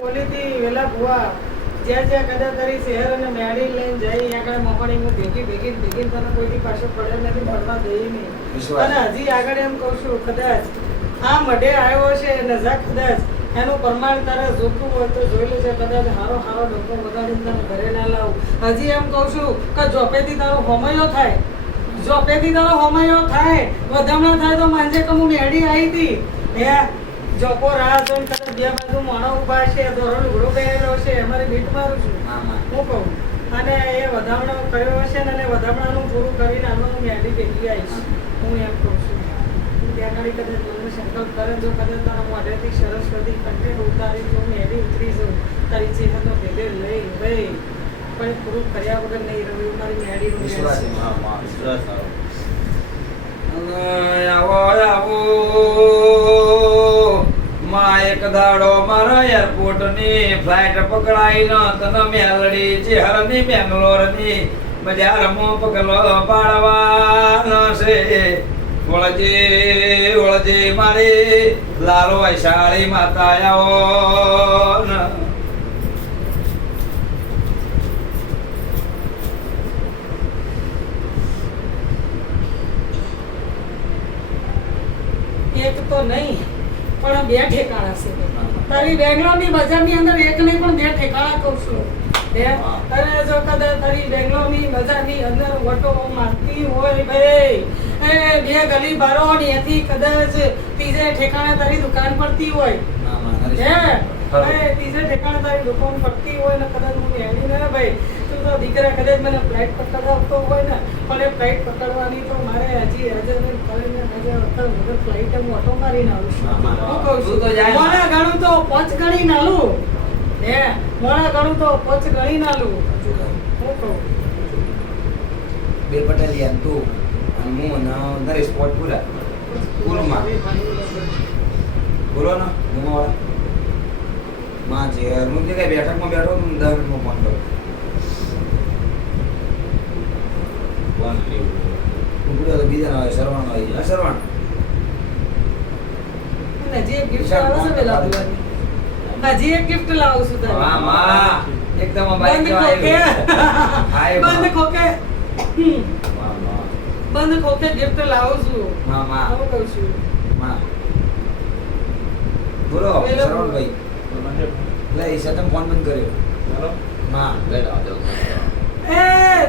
બોલી હતી વેલા ભુવા જ્યાં જ્યાં કદાચ તારી શહેર અને મેળી લઈને જઈ આગળ મોકળી હું ભેગી તને કોઈની પાસે પડે નથી પડવા દઈ નહીં. અને હજી આગળ એમ કહું છું કદાચ આ મઢે આવ્યો છે નજા કદાચ એનું પ્રમાણ તારે જોતું હોય તો જોઈ લેજે. કદાચ હારો ડોકો વધારીને તને ઘરે ના લાવું. હજી એમ કહું છું કે જોપેથી તારો હોમયો થાય વધામણા થાય તો માંજે કે હું મેળી આવી હતી હે જોકો રાહ જોઈને કદાચ બે બાજુ મોણો ઊભા છે ધોરણ ઉઘડો પહેરેલો છે અમારે બીટ મારું છું હું કહું અને એ વધામણો કર્યો હશે ને અને વધામણાનું પૂરું કરીને આમાં હું મેળી ભેગી આવીશ. હું એમ કહું છું ત્યાં આગળ કદાચ મને સંકલ્પ કરે જો કદાચ તારા મોઢેથી સરસ્વતી કંઠે ઉતારી તો મેળી ઉતરી જાઉં તારી ચેહરનો ભેગે લઈ ભાઈ પણ પૂરું કર્યા વગર નહીં રહ્યું મારી મેળીનું એક દાડો મારા એરપોર્ટ ની ફ્લાઇટ પકડાઈ ન તને મેલડી ચેહરની બેંગ્લોરની બજારમાં પગલો પાડવાનો છે. વળજે મારી લાલો વૈશાળી માતા આવો એક તો નહીં પણ બે ઠેકાણા છે તારી બેંગ્લોરની બજારની અંદર એક નહીં પણ બે ઠેકાણા કહું છું. અરે જો કદાચ તારી બેંગ્લોરની બજારની અંદર વટો મારતી હોય ભાઈ એ બે ગલી બારો એથી કદાચ ત્રીજે ઠેકાણે તારી દુકાન પડતી હોય ત્રીજે ઠેકાણે તારી દુકાન પડતી હોય ને કદાચ હું એની ને ભાઈ તું તો દીકરા કદાચ મને ફ્લાઇટ પકડાવતો હોય ને પણ એ ફ્લાઇટ પકડવાની તો મારે હજી ફ્લાઇટ હું ઓટો મારીને આવું છું. હું કહું છું મોડા ગણું તો 5 ગણી નાલું મોડા ગણું તો 5 ગણી નાલું. હું કહું બિલ પટેલિયન તું અને હું નરેશ પોટપુરા પૂરમાં બોલો ને હું માં છે હું જે કઈ બેઠકમાં બેઠો હું 10 મિનિટમાં ફોન કરું. બીજા આવે સરવાણ આવી જાય સરવાણ હજી એક ગિફ્ટ લાવું છું પેલા હજી એક ગિફ્ટ લાવું છું તારે વાહ માં એકદમ બાઈક બંધ ખોકે બંધ ખોકે ગિફ્ટ લાવું છું. માં માં હું કહું છું માં બોલો સરવણભાઈ લે સતમ ફોન બંધ કર્યો માં લે આવજો એ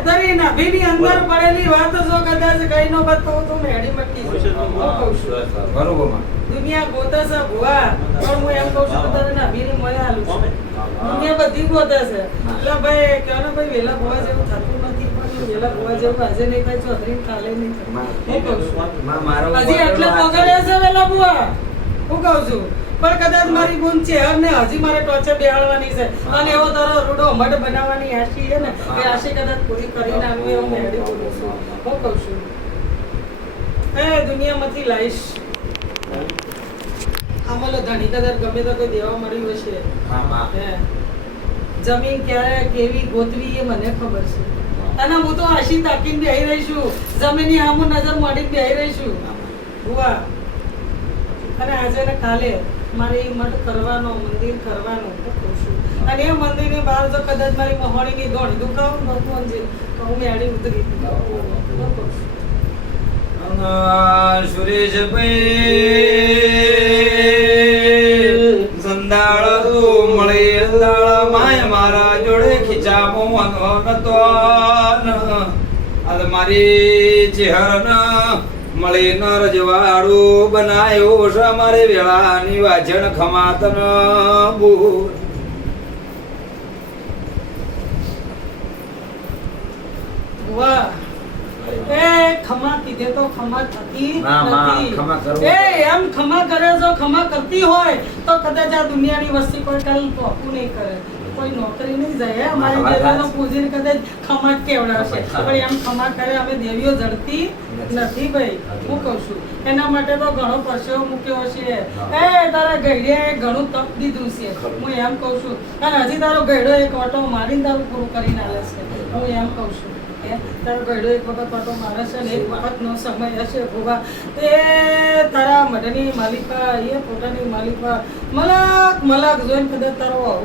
દરી નાભીની અંદર પડેલી વાત જો કદાચ કઈ નો બત કહું તો મેડી મટકી છે. હું કહું છું બરોબર માં દુનિયા ગોતે છે ભુવા પણ હું એમ કહું છું કે તારે નાભીને મળે આલું છું. દુનિયા બધી ગોતે છે એટલે ભાઈ કહો ને ભાઈ વેલા ભુવા જેવું થતું નથી પણ વેલા ભુવા જેવું આજે નહીં થાય ચોધરી કાલે નહીં થાય. હું કહું છું મારો હજી એટલે પકડે છે વેલા ભુવા હું કહું છું પણ કદાચ મારી ગુણ છે ને હજી મારે ટોચે બેહાડવાની છે અને એવો તારો રૂડો મઢ બનાવવાની આશી છે ને એ આશી કદાચ પૂરી કરીને આવું એવું મેળી બોલું છું. હું કહું છું એ દુનિયામાંથી લાઈશ આમાં ધણી કદાચ ગમે તો કોઈ દેવા મળ્યું હશે જમીન ક્યારે કેવી ગોતવી એ મને ખબર છે અને હું તો આશી તાકીને બેહી રહીશું જમીનની સામું નજર માંડીને બેહી રહીશું ભુવા. અને આજે ને કાલે મારે મઠ કરવાનો મંદિર કરવાનું કહું છું અને એ મંદિરની બહાર જો કદાચ મારી મહોણીની દોડી દુખાવું ભગવાન જે કહું મેળી ઉતરી સુરેશભાઈ સંદાળ તું મળી અંદાળ માય મારા જોડે ખીચામો નતો આજ મારી ચહેરના મળી ન રજવાડું બનાયો છે મારે વેળાની વાજણ ખમાતન બૂર વાહ એ ખમા કીધે તો ખમા થતી નથી. એ એમ ખમા કરે જો ખમા કરતી હોય તો કદાચ આ દુનિયાની વસ્તી કોઈ કાલ ટોપું નહીં કરે કોઈ નોકરી નહીં જાય. અમારી દેવીનો પૂજીને કદાચ ખમા કેવડાવશે પણ એમ ખમા કરે અમે દેવીઓ જડતી નથી ભાઈ. હું કહું છું એના માટે તો ઘણો પરસેવો મૂક્યો છે એ તારા ગઈડિયાએ ઘણું તપ દીધું છે. હું એમ કહું છું અને હજી તારો ગઈડો એક ઓટો મારીને તારું પૂરું કરીને આલે છે. હું એમ કહું છું તારો ગયડો એક વખત પાટો મારે છે ને એક વખતનો સમય હશે ભોગા તે તારા મઢની માલિકા એ પોતાની માલિકા મલક જોઈને કદાચ તારો